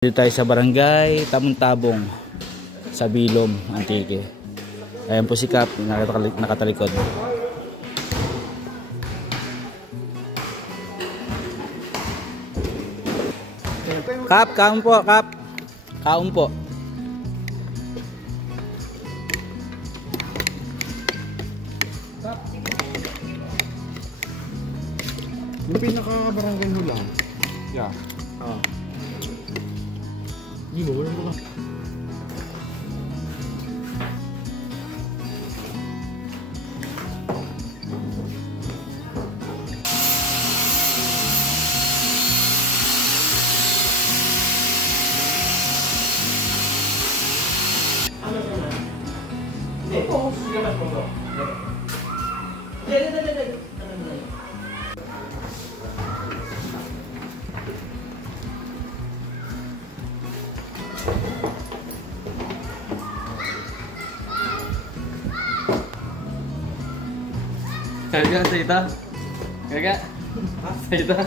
Dito tayo sa barangay Tamuntabong sa Bilom, Antique. Ayan po si Kap, nakatalikod. Kap, kaon po, Kap. Kaon po. Yung pinaka-barangay mo lang. Yeah. Hindi mo, wala mo ka. Karga sa ita? Karga? Sa ita?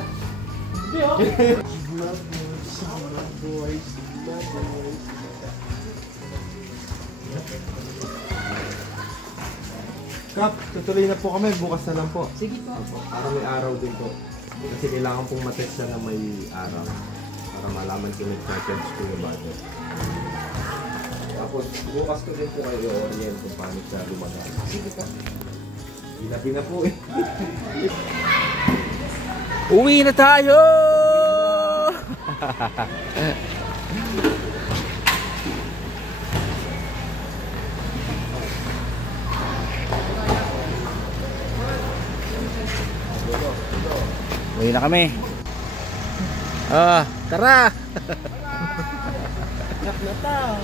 Kap, tutuloy na po kami. Bukas na lang po. Sige po. Para may araw din po. Kasi kailangan pong matest na may araw. Para malaman kung nag-charge ko yung budget. Tapos, bukas ko din po kayo orient kung paano siya lumagaan. Sige po. Ilabi na po eh. Uwi na tayo! Uwi na kami. Tara! Nak na ta.